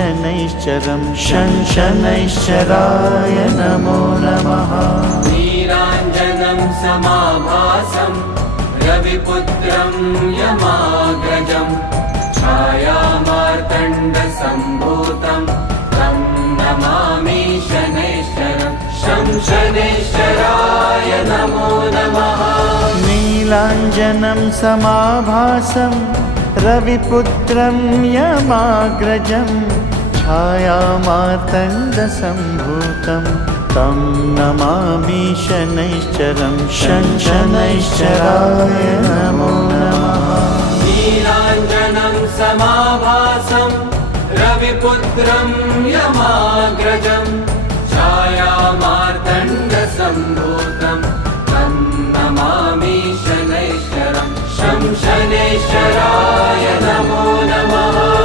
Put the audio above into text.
शनैश्चरं शनैश्चराय नमो नमः। नीलाञ्जनं समाभासं रविपुत्रं यमाग्रजं छायामार्तण्डसम्भूतं तं नमामि शनैश्चरं शनैश्चराय नमो नमः। नीलाञ्जनं समाभासं रविपुत्रं यमाग्रजं छायामार्तण्डसम्भूतं तं नमामि शनैश्चरं शनैश्चराय नमो नमः। नीलाञ्जनं समाभासं रविपुत्रं यमाग्रजं छायामार्तण्डसम्भूतं तं नमामि शनैश्चरं शनैश्चराय नमो नमः।